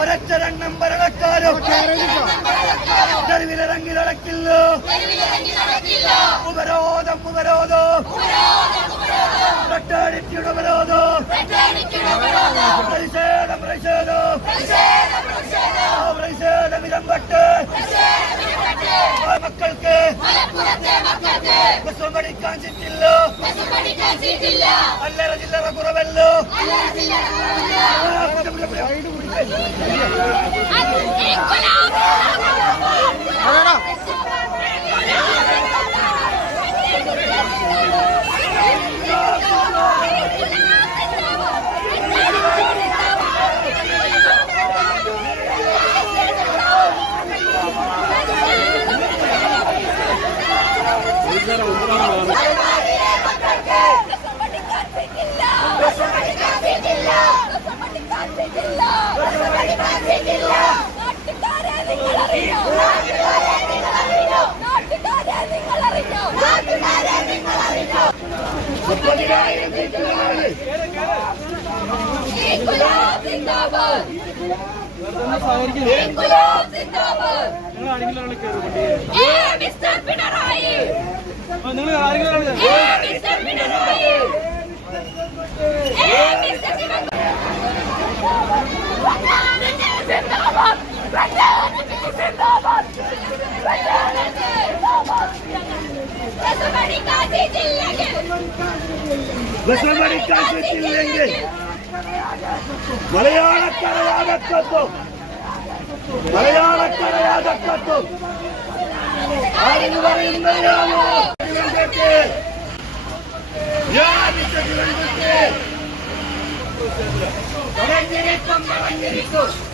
ഒരൊറ്റരെണ്ണം ഭരണക്കാരും തെരുവിലിറങ്ങി നടക്കില്ല. ഉപരോധം ഉപരോധം ഫ്രട്ടേണിറ്റിയുടെ ഉപരോധം പ്രതിഷേധം പ്രതിഷേധം പ്രതിഷേധം ഇരമ്പട്ട് മക്കൾക്ക് ബസ് പഠിക്കാൻ ചിറ്റില്ല. അല്ലറ ചില്ലറ കുറവല്ലോ. ബസ്സടിക്കാറ്റില്ലെങ്കിൽ മലയാളക്കരയാകത്തും മലയാളക്കരയാകത്തും ആരെന്ന് പറയുന്നതാണോ? ിക്കും